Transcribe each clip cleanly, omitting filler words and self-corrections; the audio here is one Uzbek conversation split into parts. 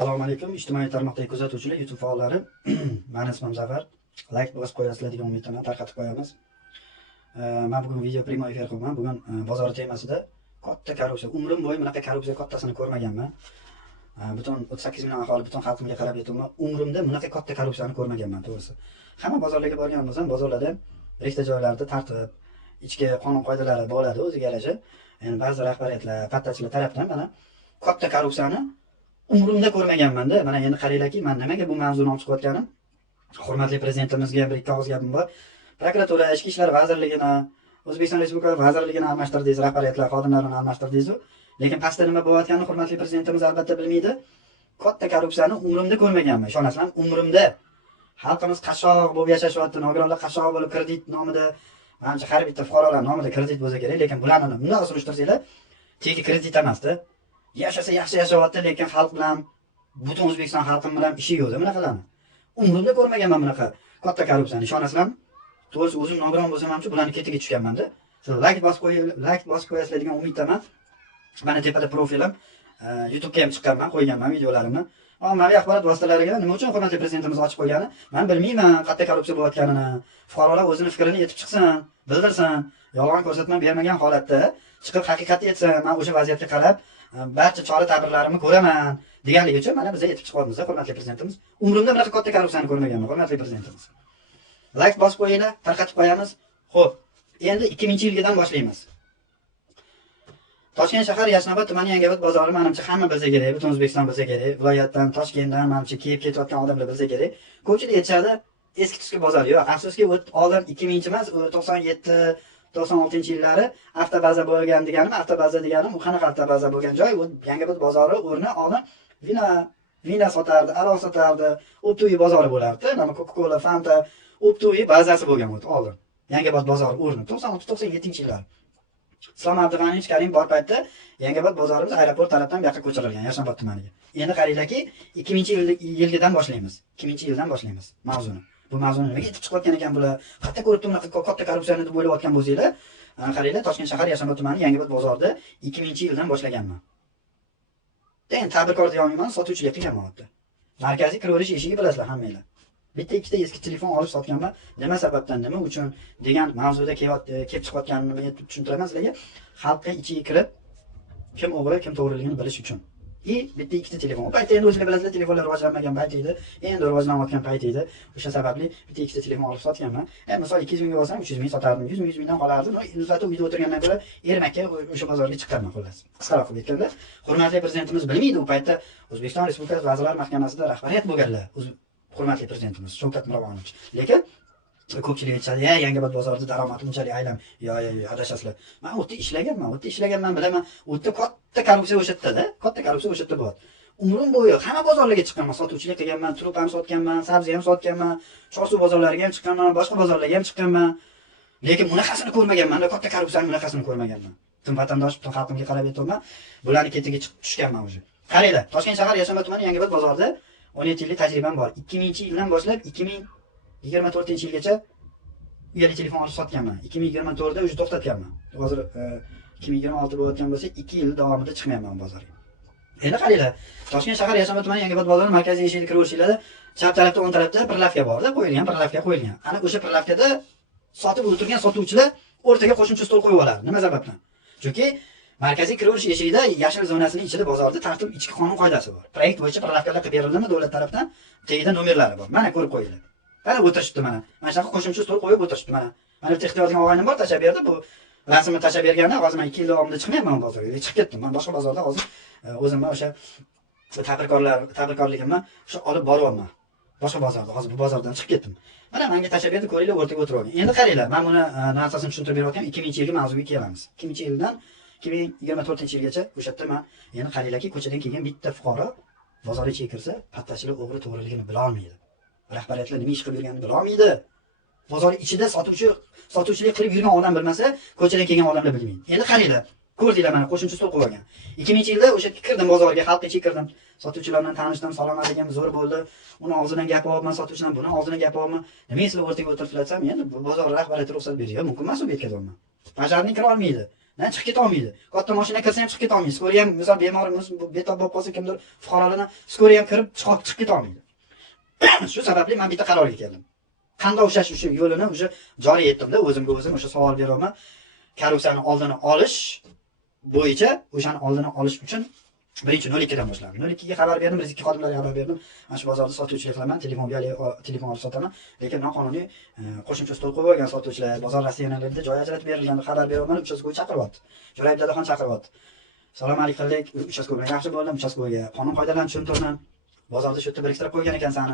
Assalomu alaykum, ijtimoiy tarmoqdagi kuzatuvchilar, YouTube faollari. Meni ismim Zafar. Like bosib qo'yasizlar degan umiddaman, tarqatib qo'yamiz. Men bugun video primo efir qilman. Bugun bozor temasida katta korrupsiya. Umrim bo'yi bunaqa korrupsiya kattasini ko'rmaganman. Butun 38 million aholi butun xalqimga qarab aytaman, umrimda bunaqa katta korrupsiyani ko'rmaganman, to'g'risi. Hamma bozorlarga borgan bo'lsam, bozorlarda, rexta joylarda tartib, ichki qonun qoidalari bo'ladi o'ziga yarasha. Ya'ni ba'zi rahbariyatlar, pattachilar tarafdan mana katta korrupsiyani umrimda ko'rmaganman-da. Mana endi qaranglarki, men nimaga bu mavzuni olib chiqayotganim? Hurmatli prezidentimizga bir ikki og'iz gapim bor. Prokuratura, Ichki ishlar vazirligini, O'zbekiston Respublikasi vazirligini almashtirdingiz, rahbariyatlar, xodimlarini almashtirdingiz. Lekin pastda nima bo'layotganini hurmatli prezidentimiz albatta bilmaydi. Katta korrupsiyani umrimda ko'rmaganman. Ishonasizlarmi? Umrimda xalqimiz qashshoq bo'lib yashashyapti, nogironlar qashshoq bo'lib kredit nomida, manimcha har bitta fuqarolar nomida kredit bo'lsa kerak, lekin bularni bunday surishtirsanglar, tegi kredit emasda. Yashasa yaxshi yashayapti, lekin xalq bilan, butun O'zbekiston xalqi bilan ishi yo'qda bunaqalarni. Umrimda ko'rmaganman bunaqa katta korrupsiyani, ishonasizlarmi? To'g'risi o'zim nogiron bo'lsam ham bularni ketiga tushganman-da. Siz like bosib qo'yasizlar degan umiddaman. Mana tepada profilim, YouTube'ga ham chiqqanman, qo'yganman videolarimni. Ommaviy axborot vositalariga nima uchun hurmatli prezidentimiz ochib qo'ygani? Men bilmayman katta korrupsiya bo'layotganini. Fuqarolar o'zini fikrini aytib chiqsin, bildirsin. Yolg'on ko'rsatma bermagan holatda chiqib haqiqatni aytsin. Men o'sha vaziyatga qarab barcha chora-tadbirlarimni ko'raman deganligi uchun mana biz aytib chiqyapmiz, hurmatli prezidentimiz. Umrimda bunaqa katta korrupsiyani ko'rmaganman, hurmatli prezidentimiz. Like bosib qo'yinglar, tarqatib qo'yamiz. Xo'p, endi 2000-yildan boshlaymiz. Toshkent shahar Yashnobod tumani Yangiobod bozori menimcha hamma bilsa kerak, butun O'zbekiston bilsa kerak. Viloyatdan, Toshkentdan menimcha kelib ketayotgan odamlar bilsa kerak. Ko'pchilik aytishadi, eski tuski bozor. Yo'q, afsuski oldin 2000 emas, 97 96-yillari avtobaza bo'lgan deganim, avtobaza deganim, u qanaqa avtobaza bo'lgan joy, u Yangiobod bozori o'rni oldin vina sotardi, aroq sotardi, optoyi bozori bo'lardi. Mana Coca-Cola, Fanta, optoyi bazasi bo'lgan o'ti oldin. Yangiobod bozori o'rni 96-97-yillar. Islom Abdug'aniyevich Karim bor paytda Yangiobod bozorimiz aeroport tarafdan bu yoqqa ko'chirilgan, Yashnobod tumaniga. Endi qaranglarki, 2000-yildan boshlaymiz. 2000-yildan boshlaymiz mavzuni. Bu mavzuni nimaga aytib chiqayotgan ekan bular? Qayerda ko'rib turibdi katta korrupsiyani deb o'ylayotgan bo'lsanglar, qaranglar, Toshkent shahar Yashnobod tumani Yangiobod bozorida 2000-yildan boshlaganman. Endi tadbirkor deyolmayman, sotuvchilik qilganman o'tda. Markaziy kiraverish eshigi bilasizlar hammanglar. Bitta ikkita eski telefon olib sotganman. Nima sababdan, nima uchun degan mavzuda kelib chiqayotganimni tushuntiraman sizlarga. Xalqqa ichiga kirib, kim o'g'ri, kim to'g'riligini bilish uchun. Bitta ikkita telefon. O paytda endi o'zinglar bilasizlar, telefonlar rivojlanmagan payt edi. Endi rivojlanayotgan payt edi. O'sha sababli bitta ikkita telefon olib sotganman. Misol 200 mingga olsam 300 ming sotardim. 100 mingdan qolardi. Uzatib uyda o'tirgandan ko'ra ermakka o'sha bozorga chiqqanman xullas. Qisqaroq qilib aytganda, hurmatli prezidentimiz bilmaydi u paytda O'zbekiston Respublikasi Vazirlar Mahkamasida rahbariyat bo'lganlar. Hurmatli prezidentimiz Shavkat Miromonovich. Lekin ko'pchilik aytadi, Yangiobod bozorida daromad unchalik aylam. Yo'q, adashasizlar. Men o'tda ishlaganman, bilaman. O'tda katta korrupsiya o'sha yerda-da. Katta korrupsiya o'sha yerda bor. Umrim bo'yi hamma bozorlarga chiqqanman, sotuvchilik qilganman, trup ham sotganman, sabzi ham sotganman, Chorsu bozorlariga ham chiqqanman, boshqa bozorlarga ham chiqqanman. Lekin bunaqasini ko'rmaganman, katta korrupsiyani bunaqasini ko'rmaganman. Butun vatandosh, butun xalqimga qarab aytaman, bularni ketiga tushganman o'zi. Qaranglar, Toshkent shahar Yashnobod tumani Yangiobod bozorida 17 yillik tajribam bor. 2000-yildan boshlab 2024-yilgacha uyali telefon olib sotganman. 2024da o'zi to'xtatganman. Hozir 2026 bo'layotgan bo'lsa, 2 yil davomida chiqmayman bozorga. Endi qaranglar, Toshkent shahar Yashnobod tumani Yangiobod bozori markaziy eshigida kiraverishinglarda, chap tarafda, o'ng tarafda bir lavka borda, qo'yilgan bir lavka qo'yilgan. Ana o'sha bir lavkada sotib o'tirgan sotuvchilar o'rtaga qo'shimcha stol qo'yib oladi. Nima sababdan? Chunki markaziy kiraverish eshigida yashil zonasining ichida bozorda tartib, ichki qonun qoidasi bor. Proyekt bo'yicha lavkalar qilib berildimi davlat tarafdan? Tagida nomerlari bor. Mana ko'rib qo'yinglar. Mana o'tirishdi mana. Mana shunaqa qo'shimcha stol qo'yib o'tirishdi mana. Mana bitta ixtiyor degan og'aynim bor, tashab berdi. Bu rasmni tashab berganda, hozir men 2 yil davomida chiqmayman bozorga. Chiqib ketdim. Men boshqa bozorda hozir o'zimni o'sha tadbirkorligimni o'sha olib boryapman. Boshqa bozorda, hozir bu bozordan chiqib ketdim. Mana menga tashab berdi, ko'ringlar, o'rtaga o'tirib olgan. Endi qaranglar, men buni narsasini tushuntirib berayotgan 2000-yilga mavzuga kelamiz. 2000-yildan 2024-yilgacha o'sha yerda men endi qaranglarki, ko'chadan kelgan bitta fuqaro bozor ichiga kirsa, pattachilik o'g'ri to'g'riligini bila olmaydi. Rahbariyatlar nima ish qilib yurganini bila olmaydi. Bozor ichida sotuvchilik qilib yurgan odam bilmasa, ko'chadan kelgan odamlar bilmaydi. Endi qaranglar, ko'rdinglar mana qo'shimcha stol qo'ygan. 2000-yilda o'sha kirdim bozorga, xalq ichiga kirdim. Sotuvchilar bilan tanishdim, salom alaykum, zo'r bo'ldi. Uni og'zidan gap olibman, sotuvchidan buni og'zidan gap olibman. Nima sizlar o'rtaga o'tirib turasam, endi bu bozor rahbariyati ruxsat beriyor, mumkin emas u yetkazolman. Bajarni kira olmaydi. chiqib keta olmaydi. Katta mashina kirsa ham chiqib keta olmaydi. Skoriy ham misol bemor betob bo'lib qolsa kimdir fuqarolardan skoriy ham kirib chiqib keta olmaydi. Shu sababli men bitta qarorga keldim. Qanday ushlash uchun yo'lini o'sha joriy etdim-da, o'zimga o'zim o'sha savol beraman. Korrupsiyani oldini olish bo'yicha o'shani oldini olish uchun birinchi 02 dan boshladim. 02 ga xabar berdim, rizqi xodimlariga xabar berdim. Mana shu bozorda sotuvchilik qilaman, telefon olib sotaman, lekin noqonuniy qo'shimcha stol qo'yib olgan sotuvchilar, bozor rasionalarida joy ajratib berilganini xabar beryapman, uchastkoi chaqiryapti. Jo'rayib dadaxon chaqiryapti. Salom alaykum qildik, uchastkoi bilan yaxshi bo'ldim, uchastkoiga qonun qoidalarni tushuntirdim. Bozorda shu yerda biriktirib qo'ygan ekansan.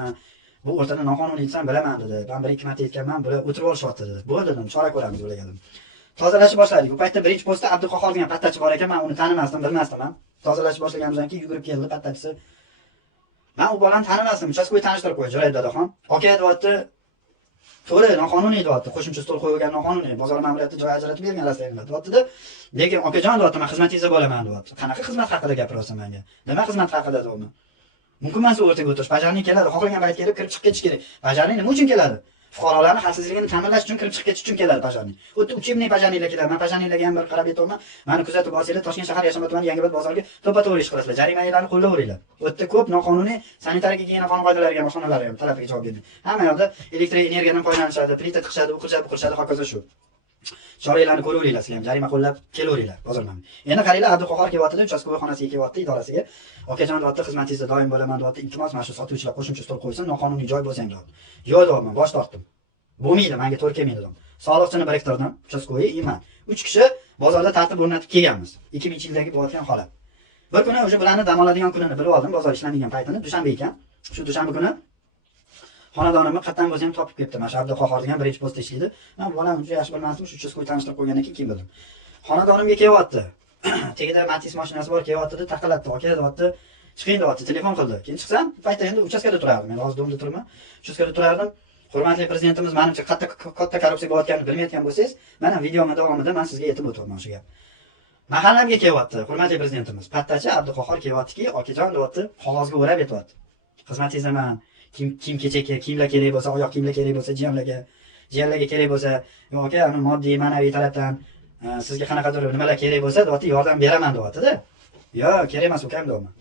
Bu o'rtada noqonuniysan bilaman dedi. Men 1-2 marta aytganman, bular o'tirib olishyapti dedi. Bo'ldi dedim, chora ko'ramiz o'ylagandim. Tozalashni boshladik. Bu paytda birinchi postda Abduqahhor degan pattachi bor ekan, men uni tanimasdim, bilmasdim ham. Tozalashni boshlaganimizdan keyin yugurib keldi pattachisi. Men u bolani tanimasdim, uchastkoi tanishtirib qo'ydi, Jo'rayib dadaxon. Aka deyapti, to'g'ri, noqonuniy deyapti, qo'shimcha stol qo'yilgan noqonuniy, bozor ma'muriyati joy ajratib bergan rastalar deyapti-da. Lekin okajon deyapti, men xizmatingizda bo'laman deyapti. Qanaqa xizmat haqida gapiryapsan menga? Nima xizmat haqida deyapman? Mumkin emas o'rtaga o'tirish. Bajarning keladi, xohlagan payt kelib kirib chiqib ketish kerak. Bajarning nima uchun keladi? Fuqarolarning xavfsizligini ta'minlash uchun kirib chiqib ketish uchun keladi bajarning. O'tda uchimni bajarninglar keladi. Men bajarninglarga ham bir qarab aytaman. Meni kuzatib olsanglar, Toshkent shahar Yashamat tumani Yangiobod bozoriga to'ppa-to'g'ri ish qilasizlar. Jarimalarni qo'llayveringlar. O'tda ko'p noqonuniy sanitariya gigiyena qonun qoidalariga, oshxonalarga ham talabiga javob bermaydi. Hamma yoqda elektr energiyadan foydalanishadi, plita tiqishadi, u qilishadi, hokazo shu. Choralarni ko'raveringlar, sizlar ham jarima qo'llab kelaveringlar bozorman. Endi qaranglar, Abduqahhor kelyapti, uchastkoi xonasiga kelyapti, idorasiga. Okajon deyapti, xizmatingizda doim bo'laman deyapti. Iltimos, mana shu sotuvchilar qo'shimcha stol qo'ysin, noqonuniy joy bo'lsang deyapti. Yo'q deyapman, bosh tortdim. Bo'lmaydi, menga to'g'ri kelmaydi dedim. Soliqchini biriktirdim, uchastkoi iman. 3 kishi bozorda tartib o'rnatib kelganmiz. 2000-yildagi bo'layotgan holat. Bir kuni o'sha bularni dam oladigan kunini bilib oldim, bozor ishlamaydigan paytini, dushanba ekan. Shu dushanba kuni xonadonimni qatdan bo'lsa ham topib kelibdi. Mana shu Abduqahhor degan birinchi postda ishlaydi. Men bolani uncha yaxshi bilmasdim, shu uchastkoi tanishtirib qo'ygandan keyin bildim. Xonadonimga kelyapti. Tegida Matiz mashinasi bor, kelyapti, taqalatdi, aka deyapti. Chiqing deyapti, telefon qildi. Keyin chiqsam, bu paytda endi uchastkada turardim. Men hozir domda turibman. Uchastkada turardim. Hurmatli prezidentimiz, menimcha katta korrupsiya bo'layotganini bilmayotgan bo'lsangiz, mana videoning davomida men sizga aytib o'taman shu gap. Mahallamga kelyapti, hurmatli prezidentimiz. Pattachi Abduqahhor kelyaptiki, okajon deyapti, qog'ozga o'rab aytyapti. Xizmatingizda men kim kechaki kiyimlar kerak bo'lsa, oyoq kiyimlar kerak bo'lsa, jiyanlarga kerak bo'lsa, yoki uni moddiy, ma'naviy tarafdan sizga qanaqadir nimalar kerak bo'lsa, deyapti, yordam beraman deyapti-da. Yo'q, kerak emas ukam deyapman.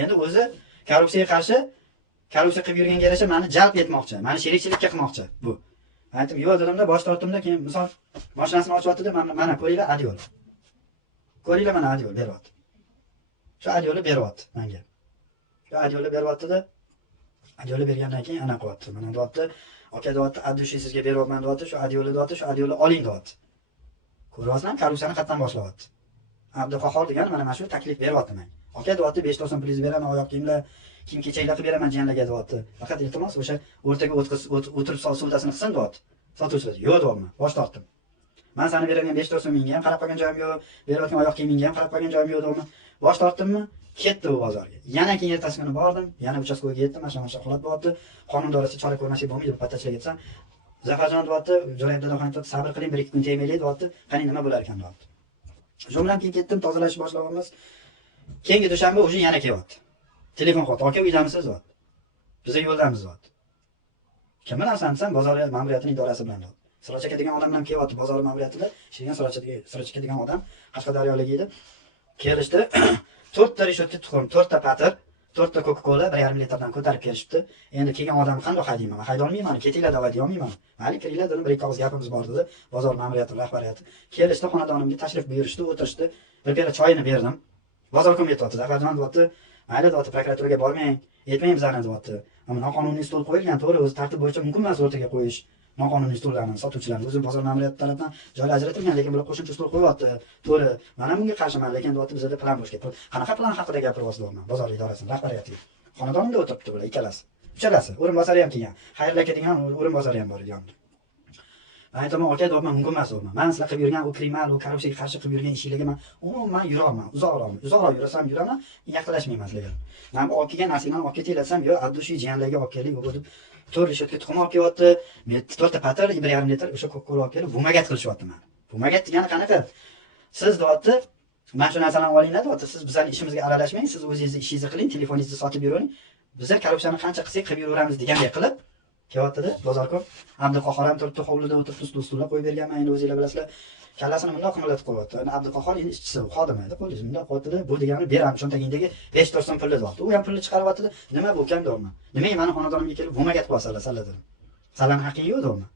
Endi o'zi korrupsiyaga qarshi korrupsiya qilib yurganga yarasha meni jalb etmoqchi, meni sherikchilikka qilmoqchi bu. Aytdim, yo'q dedimda, bosh tortdimda, keyin misol mashinasini ochyapti-da, mana ko'ringlar, adyol. Ko'ringlar, mana adyol beryapti. Shu adyolni beryapti menga. Shu adyolni beryapti-da, adyolni bergandan keyin ana qilyapti. Mana deyapti, aka deyapti, addushi sizga beryapman deyapti, shu adyolni deyapti, shu adyolni oling deyapti. Ko'ryapsizmi, korrupsiyani qayerdan boshlayapti? Abduqahhor degan mana shu taklif beryapti menga. Aka deyapti, 5 to'son pul beraman, oyoq kiyimlar, kiyim kechaklar qilib beraman jiyanlarga deyapti. Faqat iltimos o'sha o'rtaga o'tirib savdosini qilsin deyapti. Sotuvchilar, yo'q deyapman, bosh tortdim. Men seni beradigan 5 to'son mingga ham qarab qolgan joyim yo'q, berayotgan oyoq kiyimingga ham qarab qolgan joyim yo'q deyapman. Bosh tortdimmi? Ketdi u bozorga. Yana keyin ertasi kuni bordim, yana uchastkoiga yetdim, mana shu holat bo'lyapti. Qonun doirasida chora ko'rmaslik bo'lmaydi, bu pattachilarga aytsam, Zafarjon deyapti, Jo'rayib dadaxon aytdi, sabr qiling, 1-2 kun tegmaylik deyapti. Qani nima bo'lar ekan deyapti. Shu bilan keyin ketdim, tozalashni boshlayapmiz. Keyingi dushanba o'sha yana kelyapti. Telefon qildi, aka uydamisiz deyapti. Biz yo'ldamiz deyapti. Kim bilan desam, bozor ma'muriyatining idorasi bilan deyapti. Sirachaka degan odam bilan kelyapti, bozor ma'muriyatida ishlagan Sirachaka degan odam, Qashqadaryolik edi. Kelishdi, 4 ta rishotli tuxum, 4 ta patir, 4 ta Coca-Cola 1,5 litrdan ko'tarib kelishibdi. Endi kelgan odamni qanday haydayman? Men hayda olmayman, ketinglar davay deyolmayman. Mayli, kiringlar dedim, bir ikki og'iz gapimiz bor dedi. Bozor ma'muriyati rahbariyati kelishdi, xonadonimga tashrif buyurishdi, o'tirishdi. Bir piyola choyini berdim. Bozor komitetida Zafarjon deyapti, mayli deyapti, prokuraturaga bormang, aytmang bizlarni deyapti. Ammo noqonuniy stol qo'yilgan, to'g'ri, o'zi tartib bo'yicha mumkin emas o'rtaga qo'yish. Noqonuniy stollarni sotuvchilarni o'zi bozor ma'muriyati tarafidan joylar ajratilgan, lekin bular qo'shimcha stol qo'yyapti. To'g'ri, mana bunga qarshiman, lekin deyapti, bizda plan bo'lish kerak. Qanaqa plan haqida gapiryapsiz deyapman, bozor idorasining rahbariyatiga. Xonadonimda o'tiribdi bular ikkalasi. Uchalasi, o'rinbosari ham kelgan. Xayrli aka degan o'rinbosari ham bor edi yonida. Men aytaman, aka deyapman, mumkin emas deyapman. Men sizlar qilib yurgan u kriminal, u korrupsiyaga qarshi qilib yurgan ishinglarga men umuman yurolman, uzoqroq yurasam yuraman, yaqinlashmayman sizlarga. Men bu olib kelgan narsani olib ketaylar desam, yo'q, addushi jiyanlarga olib keldik, u bo'lib 4 rishotga tuxum olib kelyapti, 4 ta patir, 1,5 litr o'sha Coca-Cola olib kelib, bumagat qilishyapti meni. Bumagat degani qanaqa? Siz deyapti, mana shu narsalarni olinglar deyapti, siz bizning ishimizga aralashmang, siz o'zingizni ishingizni qiling, telefoningizni sotib yuravering. Bizlar korrupsiyani qancha qilsak qilib yuraveramiz degandek qilib kelyapti-da, bozorkom. Abduqahhor ham turibdi, hovlida o'tiribdi, stullar qo'yib berganman, endi o'zingizlar bilasizlar. kallasini bundoq qimirlatib qo'yapti. Endi Abduqahhor endi ishchisi, xodimi edi, qo'lida bundoq qo'yapti-da, bu degani beraman cho'ntagingdagi 5 so'm pulni deyapti. U ham pulni chiqaryapti-da, nima bu kam deyapman. Nimaga meni xonadonimga kelib vomaga qo'yasanlar salla dedim. Salani haqqing yo'q deyapman.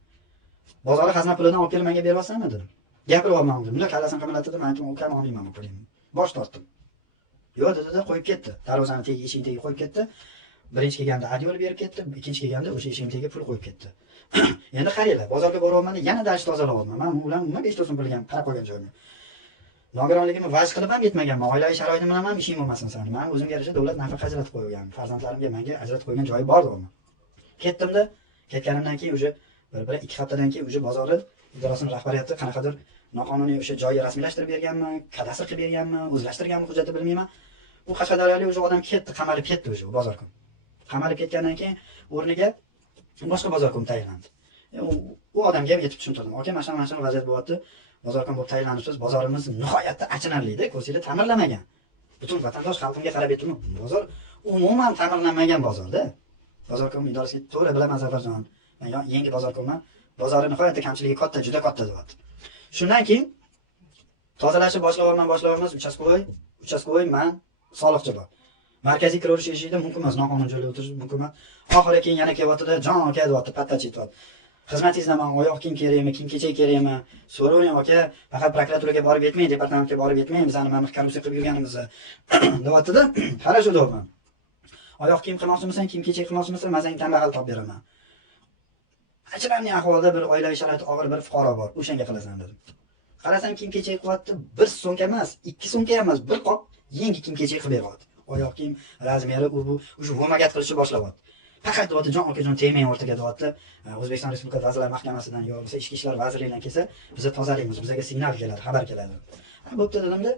Bozorga xazna pulidan olib kelib menga beryapsanmi dedim. Gapiryapman dedim. Bundoq kallasini qimirlatdi, men aytdim, ukam olmayman bu pulni. Bosh tortdim. Yo'q dedi-da, qo'yib ketdi. Darvozani tagiga, eshik tagiga qo'yib ketdi. Birinchi kelganda adyol berib ketdi, ikkinchi kelganda o'sha eshik tagiga pul qo'yib ketdi. Endi qaranglar, bozorga boryapman, yana dash tozalayapman. Men ular nima 5 so'm pulga qarab qo'ygan joyim. Nogironligimni vaj qilib ham yetmaganman. Oilaviy sharoitim bilan ham ishim bo'lmasin san. Men o'zimga yarasha davlat nafaqa ajratib qo'ygan. Farzandlarimga menga ajratib qo'ygan joyi bor deyman. Ketdimda, ketganimdan keyin o'sha bir 2 haftadan keyin o'sha bozorni idorasining rahbariyati qanaqadir noqonuniy o'sha joyni rasmiylashtirib berganmi, kadastr qilib berganmi, o'zlashtirganmi hujjatni bilmayman. U Qashqadaryolik o'sha odam ketdi, qamalib ketdi o'sha bozor kun. Qamalib ketgandan keyin o'rniga boshqa bozor kun tayinlandi. U odamga ham yetib tushuntirdim. Aka, mana shu vaziyat bo'lyapti. Bozor kun bo'lib tayinlanibsiz. Bozorimiz nihoyatda achinarli-da, ko'rsanglar ta'mirlanmagan. Butun vatandosh xalqimga qarab aytdim, bozor umuman ta'mirlanmagan bozorda. Bozor kun idorasiga to'g'ri bilaman Zafarjon. Men yangi bozor kunman. Bozori nihoyatda kamchiligi katta, juda katta deyapti. Shundan keyin tozalashni boshlayapmiz, uchastkovoy men soliqchi bor. Markaziy kiraverish eshigida mumkin emas, noqonuniy joyda o'tirish mumkin emas. Oxiri keyin yana kelyapti-da, jon aka deyapti, pattachi aytyapti. Xizmatingizdan men oyoq kiyim kerakmi, kiyim kechak kerakmi? So'ravering aka, faqat prokuraturaga borib yetmang, departamentga borib yetmang, bizani mana korrupsiya qilib yurganimizni deyapti-da. Qarashu deyapman. Oyoq kiyim qilmoqchimisan, kiyim kechak qilmoqchimisan, mazang kambag'al topib beraman. Achinarli ahvolda bir oilaviy sharoiti og'ir bir fuqaro bor, o'shanga qilasan dedim. Qarasam kiyim kechak qilyapti, 1 so'mga emas, 2 so'mga emas, bir qop yangi kiyim kechak qilib beryapti. Oyoq kiyim razmeri u o'sha vomagat qilishni boshlayapti. Faqat deyapti, jon okajon tegmang o'rtaga deyapti. O'zbekiston Respublikasi Vazirlar Mahkamasidan yo bo'lmasa Ichki ishlar vazirligidan kelsa, biz tozalaymiz, bizga signal keladi, xabar keladi. Bo'pti dedimda,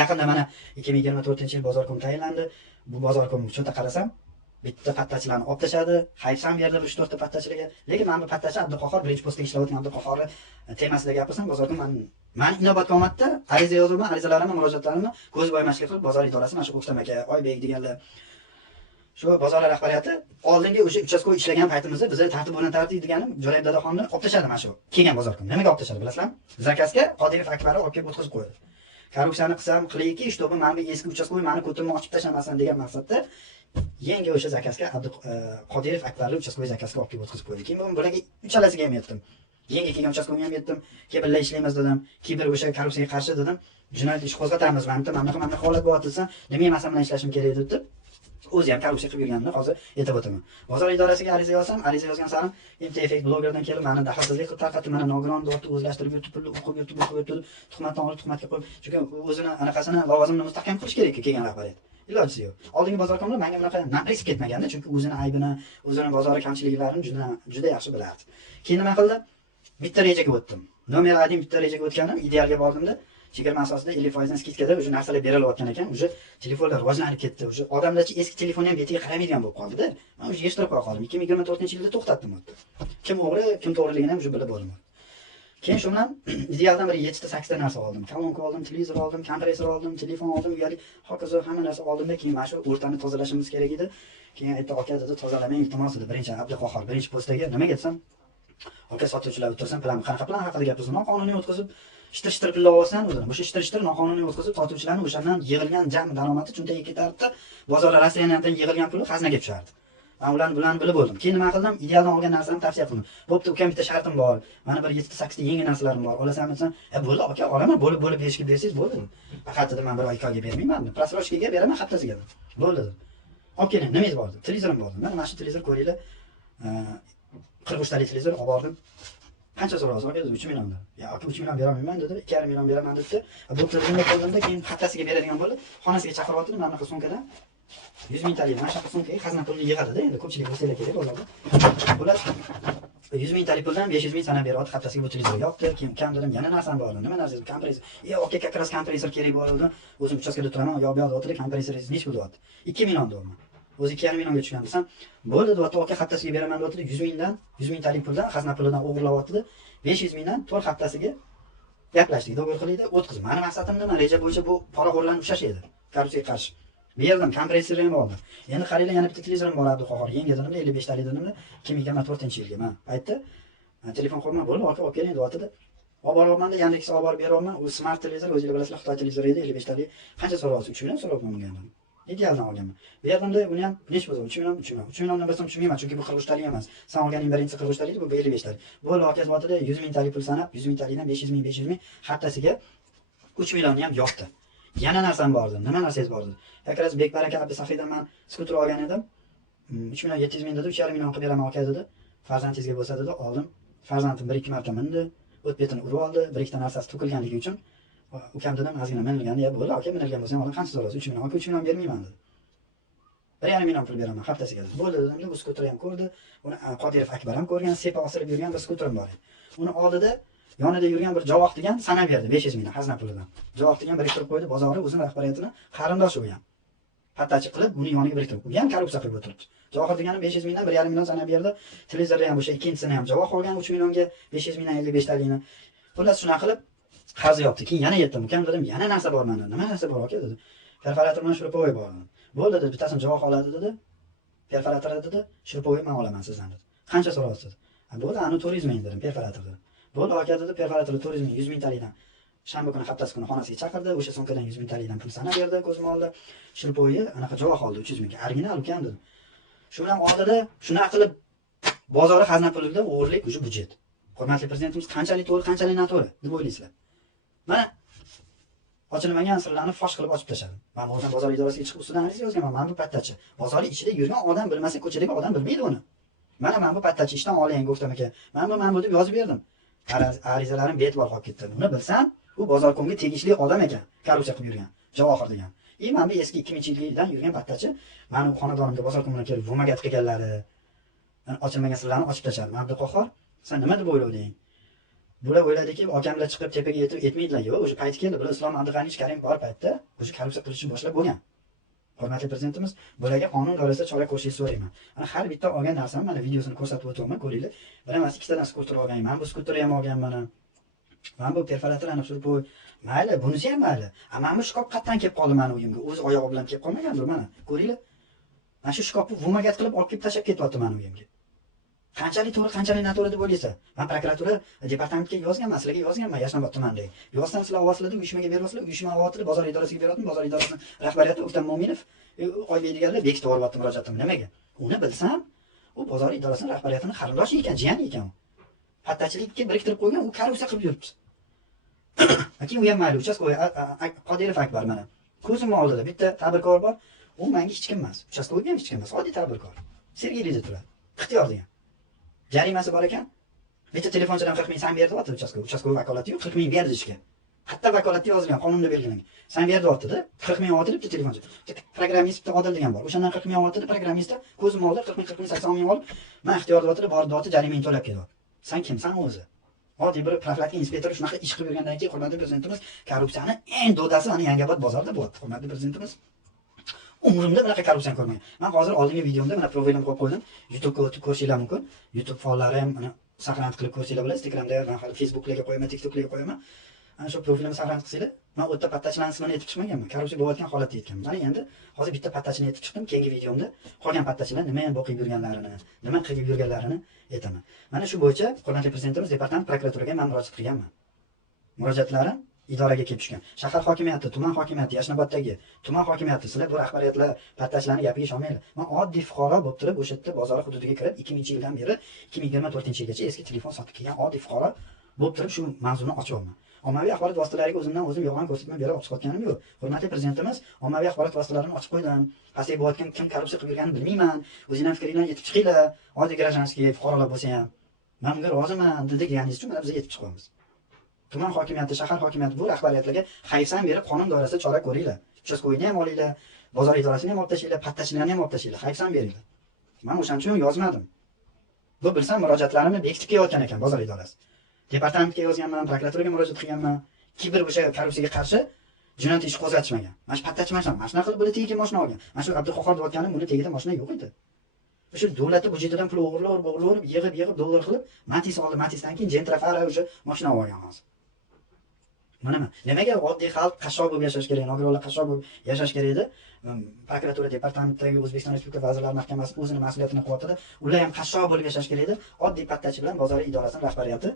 yaqinda mana 2024-yil bozor kuni tayinlandi. Bu bozor kuni cho'nta qarasam, bitta pattachilarni olib tashladi, hayfsam berdi 3-4 ta pattachilarga. Lekin men bu pattachi Abduqahhor birinchi postda ishlayotgan Abduqahhorni temasida gapirsam, bozor kuni men Inobatga omadda ariza yozibman, arizalarimni, murojaatlarimni ko'z boymaslik qilib bozor idorasi mana shu O'ktam aka, Oybek deganlar shu bozorlar rahbariyati oldingi o'sha uchastkovoy ishlagan paytimizda bizni tartib o'rnatardik deganim Jo'rayib dadaxonni olib tashladi mana shu kelgan bozor kuni. Nimaga olib tashladi bilasizlarmi? Zakazga Qodirov akbarni olib kelib o'tkazib qo'ydi. Korrupsiyani qilsam qilayki, ishto'bi mana bu eski uchastkovoy meni ko'timni ochib tashlamasin degan maqsadda yangi o'sha zakazga Qodirov akbarni uchastkovoy zakazga olib kelib o'tkazib qo'ydi. Keyin men bularga uchalasiga ham yetdim. Yangi kelgan uchastkovoyga ham yetdim. Keyin birga ishlaymiz dedim. Keyin bir o'sha korrupsiyaga qarshi dedim. Jinoyat ish qo'zg'atamiz, mana holat bo'lyapti desam, nima masala bilan ishlashim kerak deb o'zi ham korrupsiya qilib yurganini hozir aytib o'taman. Bozor idorasiga ariza yozsam, ariza yozgan sari MTFX blogerdan kelib meni daxlsizlik qilib tarqatdi, meni nogiron deb o'zlashtirib yurtib, pulni o'qib yurtib, tuhmatdan olib tuhmatga qo'yib, chunki o'zini anaqasini lavozimini mustahkam qilish kerak kelgan rahbariyat. Ilojisi yo'q. Oldingi bozor kunlar menga bunaqa naqris ketmaganda, chunki o'zini aybini, o'zini bozori kamchiliklarini juda yaxshi bilardi. Keyin nima qildi? Bitta rejaga o'tdim. Nomer 1 bitta rejaga o'tganim, idealga bordimda, chegirma asosida 50% skidkada o'sha narsalar berilayotgan ekan, o'sha telefonlar rivojlanib ketdi. O'sha odamlarchi eski telefonni ham betiga qaramaydigan bo'lib qoldi-da. Men o'sha yechtirib qo'ya qoldim. 2024-yilda to'xtatdim o'tdi. Kim o'g'ri, kim to'g'riligini ham o'sha bilib bo'ldim. Keyin shu bilan idealdan bir 7 ta 8 ta narsa oldim. Kolonka oldim, televizor oldim, kompressor oldim, telefon oldim, uyali hokazo hamma narsa oldimda. Keyin mana shu o'rtani tozalashimiz kerak edi. Keyin aytdi, aka dedi, tozalamang, iltimos dedi. Birinchi Abduqahhor birinchi postdagi nimaga desam, aka sotuvchilar o'tirsam, qanaqa plan haqida gapirsan, noqonuniy o'tkazib ishtir pul olsan, o'zing o'sha ishtir noqonuniy o'tkazib sotuvchilarni o'shandan yig'ilgan jami daromadi cho'ntagiga ketardi, bozorlar rasmiyatdan yig'ilgan puli xaznaga tushardi. Men ularni bilan bilib bo'ldim. Keyin nima qildim? Idealdan olgan narsamni tavsiya qildim. Bo'pti, ukam bitta shartim bor. Mana bir 7 ta 8 ta yangi narsalarim bor. Olasanmi desam, bo'ldi, aka olaman, bo'lib berishga bersangiz bo'ldi. Faqat dedim, men bir oyga bermayman. Prasrochkaga beraman haftasiga. Bo'ldi. Olib keling, nimangiz bor? Televizorim bor. Mana shu televizor ko'ringlar. 43 talik televizor olib bordim. Qancha so'raysiz? Aka 3 milliondan. Ya aka 3 million bera olmayman dedi. 2,5 million beraman dedi. Bu televizorni qo'ydim-da, keyin haftasiga beradigan bo'ldi. Xonasiga chaqirib oldim, mana shu sumkadan 100 ming talik, mana shu sumkaga xazna pulni yig'adi-da, endi ko'pchilik bilsanglar kerak bozorda. Bular 100 ming talik puldan 500 ming sanab beryapti, haftasiga bu televizor yoqdi. Keyin kam dedim, yana narsam bor. Nima narsa? Kompressor. Aka kakras kompressor kerak bo'ldi. O'zim uchastkada turaman, yo'q deyapti, kompressoringiz nech pul deyapti? 2 million deyapman. O'zi 2,5 millionga tushgan desam, bo'ldi deyapti, aka haftasiga beraman deyapti, 100 mingdan, 100 ming talik puldan xazna pulidan o'g'irlayapti. 500 mingdan 4 haftasiga gaplashdik, do'g'ri qilaydi, o'tkazib. Meni maqsadim nima? Reja bo'yicha bu poraxo'rlarni ushlash edi. Korrupsiyaga qarshi. Berdim, kompressor ham oldim. Endi qaranglar, yana bitta televizorim bor edi, Qo'qon. Yangi dedim, 55 talik dedim, 2024-yilga men paytda telefon qo'yman, bo'ldi, aka olib keling deyapti. Olib boryapman-da, Yandexga olib borib beryapman. U smart televizor, o'zinglar bilasizlar, Xitoy televizori edi, 55 talik. Qancha so'rayapsiz? 3 million so'rayapman bunga ham. Idealdan olganman. Bu yerda buni ham necha bo'lsa 3 million, 3 million. 3 milliondan bilsam tushunmayman, chunki bu 40 talik emas. Sen olganing birinchi 40 talik, bu 55 talik. Bu lokas vaqtida 100 ming talik pul sanab, 100 ming talikdan 500 ming, 500 ming haftasiga 3 millionni ham yoqdi. Yana narsam bor edi. Nima narsangiz bor edi? Akras Bekbaraka abi Safidan men skuter olgan edim. 3 million 700 ming dedi, 3,5 million qilib beraman aka dedi. Farzandingizga bo'lsa dedi, oldim. Farzandim 1-2 marta mindi. O't betini urib oldi, bir ikkita narsasi to'kilganligi uchun. Ukam dedim, ozgina minilgan, ya bo'ldi, aka minilgan bo'lsa ham qancha so'raysiz? 3 million, aka 3 million bermayman dedi. 1,5 million pul beraman haftasiga dedi. Bo'ldi dedim, bu skuterni ham ko'rdi. Uni Qodirov Akbar ham ko'rgan, sepa osirib yurgan bir skuterim bor edi. Uni oldida yonida yurgan bir javoq degan sanab berdi 500 mingdan xazna pulidan. Javoq degan biriktirib qo'ydi, bozori o'zini rahbariyatini qarindoshi u ham. Pattachi qilib, uni yoniga biriktirib. U ham korrupsiya qilib o'tiribdi. Javohir degani 500 mingdan 1,5 million sanab berdi. Televizorda ham o'sha ikkinchisini ham javoh olgan 3 millionga 500 mingdan 55 talikni. Xullas shunaqa qilib qarz yopdi. Keyin yana yetdim. Ukam dedim, yana narsa bor menda. Nima narsa bor aka dedi. Perforatordan shurpovoy bor. Bo'ldi dedi, bittasini javoh oladi dedi. Perforator dedi, shurpovoy men olaman sizdan dedi. Qancha so'raysiz dedi. Bo'ldi, ani 400 ming dedim perforator dedi. Bo'ldi aka dedi, perforator 400 ming, 100 ming talikdan. Shanba kuni haftasi kuni xonasiga chaqirdi, o'sha sumkadan 100 ming talikdan pul sanab berdi, ko'zim oldida. Shurpovoyi anaqa javoh oldi 300 mingga. Original ukam dedi. Shu bilan oldida shunaqa qilib bozori xazna pulida o'g'irlik o'sha budjet. Hurmatli prezidentimiz qanchalik to'g'ri, qanchalik noto'g'ri deb o'ylaysizlar. Mana ochilmagan sirlarni fosh qilib ochib tashladim. Men o'zim bozor idorasiga chiqib ustidan ariza yozganman. Men bu pattachi. Bozor ichida yurgan odam bilmasa, ko'chadagi odam bilmaydi uni. Mana men bu pattachi ishdan oling, go'ftam aka. Men bu deb yozib berdim. Arizalarim bee'tibor qolib ketdi. Uni bilsam, u bozorkomga tegishli odam ekan, korrupsiya qilib yurgan. Javohir degan. Men bu eski 2000-yildan yurgan pattachi, men u xonadonimga bozorkomga kelib vurmagat qilganlari, ochilmagan sirlarni ochib tashladim. Abduqahhor, sen nima deb o'ylading? Bular o'yladiki, okamlar chiqib tepaga yetib etmaydilar. Yo'q, o'sha payt keldi. Bular Islom Abdug'aniyevich Karim bor paytda o'sha korrupsiya qilishni boshlab bo'lgan. Hurmatli prezidentimiz, bularga qonun doirasida chora ko'rishni so'rayman. Ana har bitta olgan narsamni mana videosini ko'rsatib o'taman, ko'ringlar. Bir emas, ikkitadan skuter olganman. Bu skuterni ham olganman. Mana bu perforatorni surib qo'y. Mayli, bunisi ham mayli. Mana bu shkop qatdan kelib qoldi meni uyimga. O'z oyog'i bilan kelib qolmagandir mana. Ko'ringlar. Mana shu shkopni vumagat qilib olib kelib tashlab ketyapti meni uyimga. Qanchalik to'g'ri, qanchalik noto'g'ri deb o'ylaysiz? Men prokuratura departamentiga yozganman, sizlarga yozganman, Yashnobod tumanida. Yozsam sizlar ovozlarda uyushmaga beryapsizlar, uyushma ovozida bozor idorasiga beryapti, bozor idorasining rahbariyati O'ktam Mo'minov oylaydiganlar bekitib yuboryapti murojaatimni. Nimaga? Uni bilsam, u bozor idorasining rahbariyatining qarindoshi ekan, jiyani ekan. Pattachilikka biriktirib qo'ygan, u korrupsiya qilib yuribdi. Akin u ham mayli, uchastkovoy Qodirov Akbar mana. Ko'zim oldida bitta tadbirkor bor, u menga hech kim emas. Uchastkovoy ham hech kim emas, oddiy tadbirkor. Sergelida turadi. Ixtiyor degan. Jarimasi bor ekan. Bitta telefonchidan 40 ming san berdi o'tdi uchastkovoy vakolati yo'q, 40 ming berdi ishga. Hatto vakolatda yozilgan, qonunda belgilangan. San berdi o'tdi-da, 40 ming oldi deb telefonchi. Programmist Odil degan bor. O'shandan 40 ming oldi, programmistda ko'zim oldida 40 ming 80 ming olib, men ixtiyorda o'tirib borib o'tdi, jarimani to'lab kelyapti. Sen kimsan o'zi? Oddiy bir profilaktika inspektori shunaqa ish qilib yurgandan keyin hurmatli prezidentimiz korrupsiyani eng dodasi ana Yangiobod bozorida bo'lyapti. Hurmatli prezidentimiz umrimda bunaqa korrupsiyani ko'rmagan. Men hozir oldingi videomda mana profilimni qo'yib qo'ydim. YouTube'ga o'tib ko'rishingiz mumkin. YouTube faollari ham mana saqlanib qilib ko'rsanglar bo'ladi. Instagramda, men hali Facebook'larga qo'yaman, TikTok'larga qo'yaman. Ana shu profilimni saqlanib qilsanglar, men o'tda pattachilarning ismini aytib chiqmaganman. Korrupsiya bo'layotgan holatda aytganman. Mana endi hozir bitta pattachini aytib chiqdim. Keyingi videomda qolgan pattachilar nima ham o'qib yurganlarini, nima qilib yurganlarini aytaman. Mana shu bo'yicha hurmatli prezidentimiz departament prokuraturaga men murojaat qilganman. Murojaatlarim idoraga kelib tushgan. Shahar hokimiyati, tuman hokimiyati, Yashnoboddagi tuman hokimiyati, sizlar bu rahbariyatlar, pattachilarning gapiga ishonmanglar. Men oddiy fuqaro bo'lib turib, o'sha yerda bozor hududiga kirib 2000-yildan beri 2024-yilgacha eski telefon sotib kelgan oddiy fuqaro bo'lib turib shu mavzuni ochyapman. Ommaviy axborot vositalariga o'zimdan o'zim yolg'on ko'rsatma berib olib chiqayotganim yo'q. Hurmatli prezidentimiz, ommaviy axborot vositalarini ochib qo'ydim. Pastga bo'layotgan kim korrupsiya qilib yurganini bilmayman. O'zingizning fikringlarni yetib chiqinglar. Oddiy grajdanskiy fuqarolar bo'lsa ham, men bunga roziman deganingiz uchun mana biz yetib chiqamiz. Tuman hokimiyati, shahar hokimiyati bu rahbariyatlarga hayfsan berib qonun doirasida chora ko'ringlar. Uchastkovoyni ham olinglar, bozor idorasini ham olib tashlanglar, pattachilarni ham olib tashlanglar, hayfsan beringlar. Men o'shaning uchun yozmadim. Bu bilsam murojaatlarimni bekitib kelayotgan ekan bozor idorasi. Departamentga yozganman, prokuraturaga murojaat qilganman. Kibr o'sha korrupsiyaga qarshi jinoyat ish qo'zg'atishmagan. Mana shu pattachi mashina qilib buni tegiga mashina olgan. Mana shu Abduqahhor deyotganim buni tegida mashina yo'q edi. O'sha davlat budjetidan pul o'g'irlab, yig'ib dollar qilib, Matiz oldi, Matizdan keyin Gentrafara o'sha mashina olgan hozir. Mana nimaga oddiy xalq qashshoq bo'lib yashash kerak, nogironlar qashshoq bo'lib yashash kerak edi? Prokuratura departamentidagi O'zbekiston Respublikasi Vazirlar Mahkamasi o'zining mas'uliyatini quvvatida, ular ham qashshoq bo'lib yashash kerak edi. Oddiy pattachi bilan bozor idorasining rahbariyati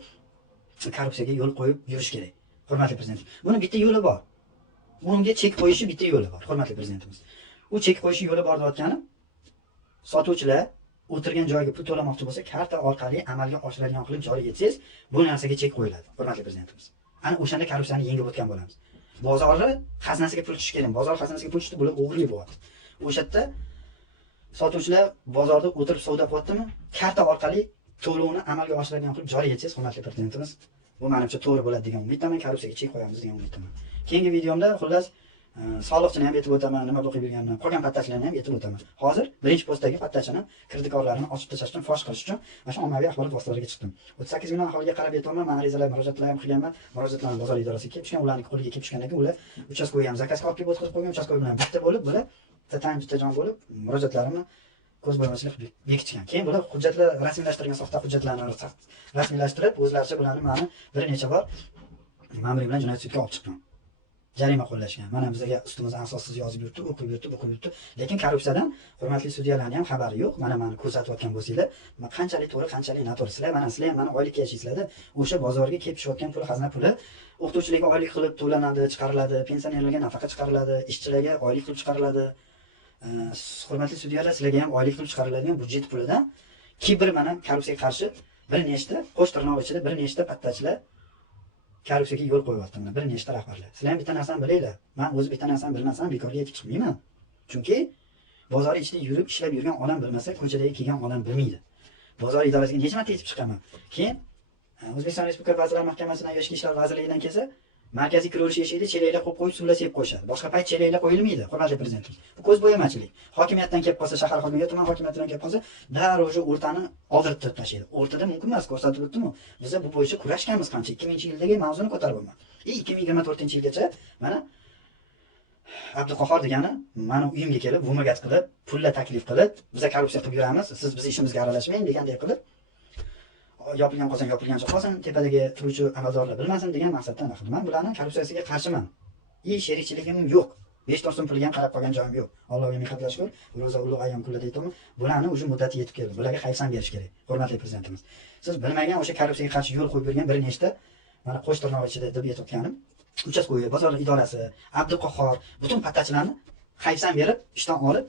korrupsiyaga yo'l qo'yib yurish kerak. Hurmatli prezident. Buni bitta yo'li bor. Unga chek qo'yishi bitta yo'li bor, hurmatli prezidentimiz. U chek qo'yishi yo'li bor deyotganim, sotuvchilar o'tirgan joyga pul to'lamoqchi bo'lsa, karta orqali amalga oshiradigan qilib joriy etsangiz, bu narsaga chek qo'yiladi, hurmatli prezidentimiz. Ana o'shanda korrupsiyani yengib o'tgan bo'lamiz. Bozorni xazinasiga pul tushishi kerak. Bozor xazinasiga pul tushdi, bular o'g'irlik bo'lyapti. O'sha yerda sotuvchilar bozorda o'tirib savdo qilyaptimi? Karta orqali to'lovni amalga oshiradigan qilib joriy etsangiz, hurmatli prezidentimiz, bu menimcha to'g'ri bo'ladi degan umiddaman, korrupsiyaga chek qo'yamiz degan umiddaman. Keyingi videomda xullas soliqchini ham aytib o'taman, nima bo'lib yurganini, qolgan pattachilarni ham aytib o'taman. Hozir birinchi postdagi pattachini, kirdikorlarini ochib tashlash uchun, fosh qilish uchun mana shu ommaviy axborot vositalariga chiqdim. 38 million aholiga qarab aytaman, men arizalar, murojaatlar ham qilganman. Murojaatlarni bozor idorasiga kelib tushgan, ularning qo'liga kelib tushgandan keyin ular uchastkoga ham zakazga olib kelib o'tkazib qo'ygan, uchastkoga bilan bitta bo'lib, bular bitta jon bo'lib murojaatlarimni ko'z bo'yamachilik bekitgan. Keyin bular hujjatlar rasmiylashtirgan soxta hujjatlarni rasmiylashtirib, o'zlaricha bularni ma'ni bir necha bor ma'muriy bilan jinoyat sudga olib chiqqan. Jarima qo'llashgan. Mana bizga ustimizga asossiz yozib yuribdi, o'qib yuribdi. Lekin korrupsiyadan hurmatli sudyalarning ham xabari yo'q. Mana meni ko'rsatayotgan bo'lsanglar, qanchalik to'g'ri, qanchalik noto'g'ri. Sizlar ham mana oylikka yashaysizlar-da, o'sha bozorga kelib tushayotgan pul, xazina puli o'qituvchilarga oylik qilib to'lanadi, chiqariladi, pensionerlarga nafaqa chiqariladi, ishchilarga oylik qilib chiqariladi. Hurmatli sudyalar, sizlarga ham oylik qilib chiqariladigan budjet pulidan kibr mana korrupsiyaga qarshi bir nechta qo'sh tirnoq ichida bir nechta pattachilar korrupsiyaga yo'l qo'yyapti. Bir nechta rahbarlar. Sizlar ham bitta narsani bilinglar. Men o'zi bitta narsani bilmasam bekorga aytib chiqmayman. Chunki bozor ichida yurib ishlab yurgan odam bilmasa, ko'chadagi kelgan odam bilmaydi. Bozor idorasiga necha marta aytib chiqaman. Keyin O'zbekiston Respublikasi Vazirlar Mahkamasidan Yoshki ishlar vazirligidan kelsa, markaziy kiraverish eshigida chelaklar qo'yib qo'yib suvlar sepib qo'yishadi. Boshqa payt chelaklar qo'yilmaydi, hurmatli prezidentimiz. Bu ko'z bo'yamachilik. Hokimiyatdan kelib qolsa, shahar hokimiyati, tuman hokimiyatidan kelib qolsa, darrov o'sha o'rtani oldirib tashlaydi. O'rtada mumkin emas, ko'rsatib o'tdim-ku. Biz bu bo'yicha kurashganmiz qancha 2000-yildagi mavzuni ko'tarib bo'lmadi. 2024-yilgacha mana Abduqahhor degani meni uyimga kelib, vumagat qilib, pullar taklif qilib, biz korrupsiya qilib yuramiz, siz biz ishimizga aralashmang degandek qilib, yopilgan qozon yopilgancha qolsin, tepadagi turuvchi amaldorlar bilmasin degan maqsaddan qildim. Men bularning korrupsiyasiga qarshiman. Sherikchiligim yo'q. 5 to'rsin pulga qarab qolgan joyim yo'q. Allohga ming qadr shukr. Ro'za ulug' ayyom kunlar deyapman. Bularni o'sha muddati yetib keldi. Bularga hayfsan berish kerak, hurmatli prezidentimiz. Siz bilmagan o'sha korrupsiyaga qarshi yo'l qo'yib bergan bir nechta mana qo'sh tirnoq ichida deb aytayotganim, uchastko'yi, bozor idorasi, Abduqahhor, butun pattachilarni hayfsan berib, ishdan olib,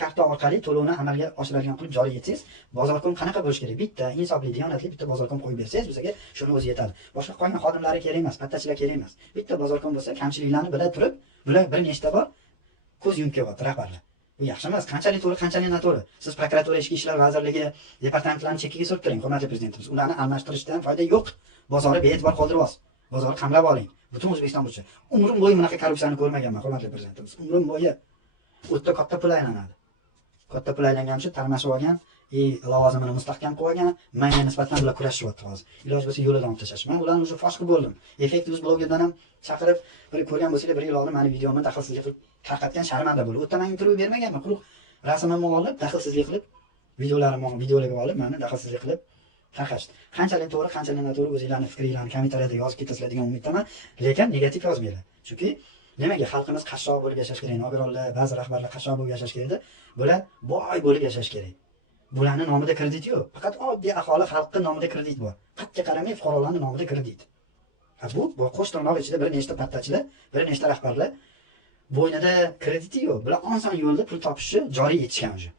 karta orqali to'lovni amalga oshiradigan qilib joriy etsangiz, bozorkom qanaqa bo'lish kerak? Bitta insofli, diyonatli bitta bozorkom qo'yib bersangiz, bizga shuni o'zi yetadi. Boshqa qolgan xodimlari kerak emas, pattachilar kerak emas. Bitta bozorkom bo'lsa, kamchiliklarni bila turib, bular bir nechta bor ko'z yumib kelyapti rahbarlar. Bu yaxshi emas. Qanchalik to'g'ri, qanchalik noto'g'ri. Siz prokuratura, ichki ishlar vazirligi departamentlarini chekkiga surib turing, hurmatli prezidentimiz. Ularni almashtirishdan foyda yo'q. Bozorni bee'tibor qoldiribsiz. Bozorni qamrab oling. Butun O'zbekiston bo'yicha. Umrim bo'yi bunaqa korrupsiyani ko'rmaganman, hurmatli prezidentimiz. Umrim bo'yi o'tda katta pul aylanadi. Katta pul aylangan uchun tarmashib olgan, lavozimini mustahkam qilib olgan, menga nisbatan ular kurashyapti hozir. Iloj bo'lsa yo'lidan olib tashlash. Men ularni o'sha fosh qilib bo'ldim. Effektiv blogerdan ham chaqirib, bir ko'rgan bo'lsanglar, bir yil oldin meni videomni daxlsizlik qilib tarqatgan sharmanda bo'lib. O'tda men intervyu bermaganman, quruq rasmimni olib, daxlsizlik qilib, videolarga olib, meni daxlsizlik qilib tarqatishdi. Qanchalik to'g'ri, qanchalik noto'g'ri o'zingizlarning fikringizni kommentariyada yozib ketasizlar degan umiddaman, lekin negativ yozmanglar. Chunki nimaga xalqimiz qashshoq bo'lib yashash kerak, nogironlar, ba'zi rahbarlar qashshoq bo'lib yashash kerak edi. Bular boy bo'lib yashash kerak. Bularning nomida kredit yo'q. Faqat oddiy aholi xalqi nomida kredit bor. Qatga qaramay fuqarolarning nomida kredit. Bu qo'sh tirnoq ichida bir nechta pattachilar, bir nechta rahbarlar bo'ynida krediti yo'q. Bular oson yo'lda pul topishni joriy etishgan o'sha.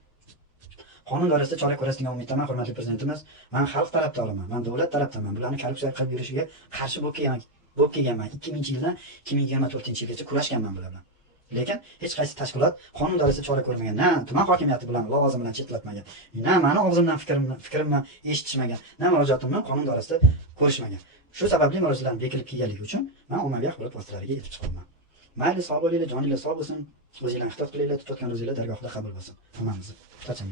Qonun doirasida chora ko'rasiz degan umiddaman, hurmatli prezidentimiz. Men xalq tarafdoriman, men davlat tarafdoriman. Bularni korrupsiya qilib yurishiga qarshi bo'lib kelganman. 2000-yildan 2024-yilgacha kurashganman bular bilan. Lekin hech qaysi tashkilot qonun doirasida chora ko'rmagan. Na tuman hokimiyati bilan lavozim bilan chetlatmagan. Na meni og'zimdan fikrimni eshitishmagan. Na murojaatimni qonun doirasida ko'rishmagan. Shu sababli murojaatlarni bekilib kelganligi uchun men ommaviy axborot vositalariga yetib chiqaman. Mayli, sog' bo'linglar, joninglar sog' bo'lsin. O'zinglarni ehtiyot qilinglar, tutayotgan o'zinglar dargohida qabul bo'lsin. Hammamizni. Qachon